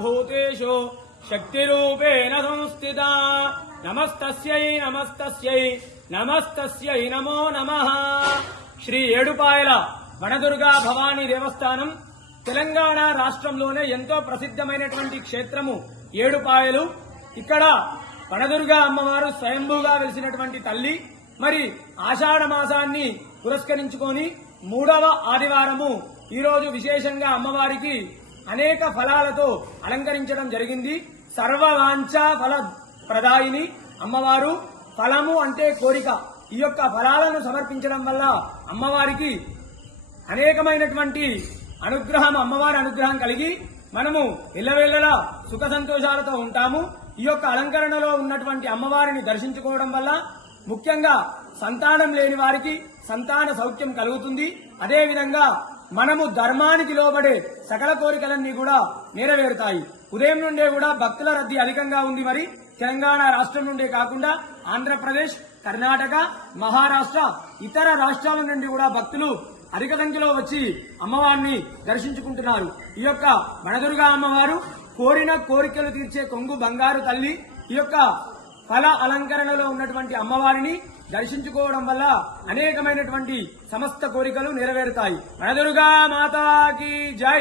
భూతేషు శక్తిరూపేణ సంస్థితా నమస్తస్యై నమస్తస్యై నమస్తస్యై నమో నమః. శ్రీ ఏడుపాయల వనదుర్గా భవానీ దేవస్థానం తెలంగాణ రాష్ట్రంలోనే ఎంతో ప్రసిద్ధమైనటువంటి క్షేత్రము ఏడుపాయలు. ఇక్కడ వనదుర్గా అమ్మవారు స్వయంభూగా వెలిసినటువంటి తల్లి. మరి ఆషాఢ మాసాన్ని పురస్కరించుకొని 3వ ఆదివారము ఈరోజు విశేషంగా అమ్మవారికి అనేక ఫలాలతో అలంకరించడం జరిగింది. సర్వవాంఛ ఫల ప్రదాయిని అమ్మవారు. ఫలము అంటే కోరిక. ఈ యొక్క ఫలాలను సమర్పించడం వల్ల అమ్మవారికి అనేకమైనటువంటి అమ్మవారి అనుగ్రహం కలిగి మనము ఎల్లవేళలా సుఖ సంతోషాలతో ఉంటాము. ఈ యొక్క అలంకరణలో ఉన్నటువంటి అమ్మవారిని దర్శించుకోవడం వల్ల ముఖ్యంగా సంతానం లేని వారికి సంతాన సౌఖ్యం కలుగుతుంది. అదేవిధంగా మనము ధర్మానికి లోబడే సకల కోరికలన్నీ కూడా నెరవేరుతాయి. ఉదయం నుండే కూడా భక్తుల రద్దీ అధికంగా ఉంది. మరి తెలంగాణ రాష్ట్రం నుండే కాకుండా ఆంధ్రప్రదేశ్, కర్ణాటక, మహారాష్ట్ర, ఇతర రాష్ట్రాల నుండి కూడా భక్తులు అధిక సంఖ్యలో వచ్చి అమ్మవారిని దర్శించుకుంటున్నారు. ఈ యొక్క వనదుర్గా అమ్మవారు కోరిన కోరికలు తీర్చే కొంగు బంగారు తల్లి. ఈ యొక్క ఫల అలంకరణలో ఉన్నటువంటి అమ్మవారిని దర్శించుకోవడం వల్ల అనేకమైనటువంటి సమస్త కోరికలు నెరవేరుతాయి. వనదుర్గా మాతాకి జై.